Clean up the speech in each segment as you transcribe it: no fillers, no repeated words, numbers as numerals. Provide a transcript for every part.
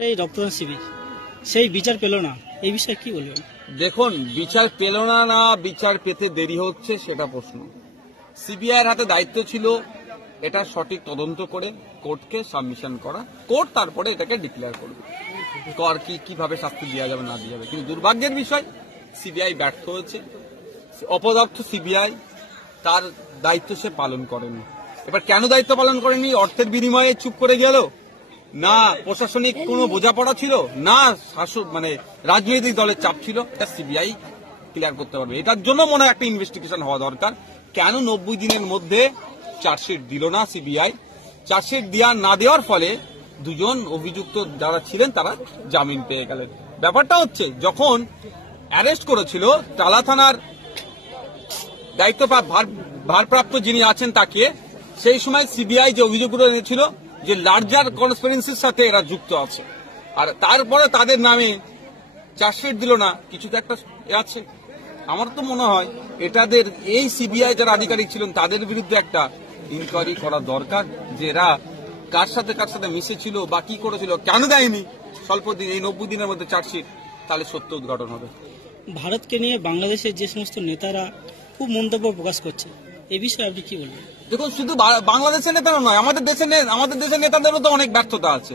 এই রক্তদান শিবির সেই বিচার পেল না, এই বিষয়ে কি বলবেন? দেখুন, বিচার পেল না না বিচার পেতে দেরি হচ্ছে সেটা প্রশ্ন। সিবিআইয়ের হাতে দায়িত্ব ছিল এটা সঠিক তদন্ত করে কোর্টকে সাবমিশন করা, কোর্ট তারপরে এটাকে ডিক্লেয়ার করবে কিভাবে শাস্তি দেওয়া যাবে না দেওয়া যাবে। কিন্তু দুর্ভাগ্যের বিষয় সিবিআই ব্যর্থ হয়েছে, অপদার্থ সিবিআই তার দায়িত্ব সে পালন করেনি। এবার কেন দায়িত্ব পালন করেনি? অর্থের বিনিময়ে চুপ করে গেল, না প্রশাসনিক কোনো বোঝাপড়া ছিল, না শাসক রাজনৈতিক দলের চাপ ছিল। এটা সিবিআই ক্লিয়ার করতে পারবে। এটার জন্য মনে হয় একটা ইনভেস্টিগেশন হওয়া দরকার। কেন 90 দিনের মধ্যে চার্জশিট দিল না সিবিআই? চার্জশিট না দেওয়ার ফলে দুজন অভিযুক্ত যারা ছিলেন তারা জামিন পেয়ে গেলেন। ব্যাপারটা হচ্ছে, যখন অ্যারেস্ট করেছিল টালা থানার দায়িত্ব ভারপ্রাপ্ত যিনি আছেন তাকে, সেই সময় সিবিআই যে অভিযোগগুলো এনেছিল যে লার্জার কনস্পিরেন্সির সাথে এরা যুক্ত আছে, আর তারপরে তাদের নামে চার্জশিট দিল না, কিছু তো একটা আছে। আমার তো মনে হয় এটাদের এই সিবিআই যারা আধিকারিক ছিলেন তাদের বিরুদ্ধে একটা ইনকোয়ারি করা দরকার, যে এরা কার সাথে মিশেছিল বা কি করেছিল, কেন দেয়নি স্বল্প দিন, এই 90 দিনের মধ্যে চার্জশিট, তাহলে সত্য উদ্ঘাটন হবে। ভারতকে নিয়ে বাংলাদেশের যে সমস্ত নেতারা খুব মন্তব্য প্রকাশ করছে, এই বিষয়ে আপনি কি বলবেন? দেখুন, শুধু বাংলাদেশের নেতারা নয়, আমাদের দেশের নেতাদেরও তো অনেক ব্যর্থতা আছে।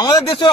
আমাদের দেশে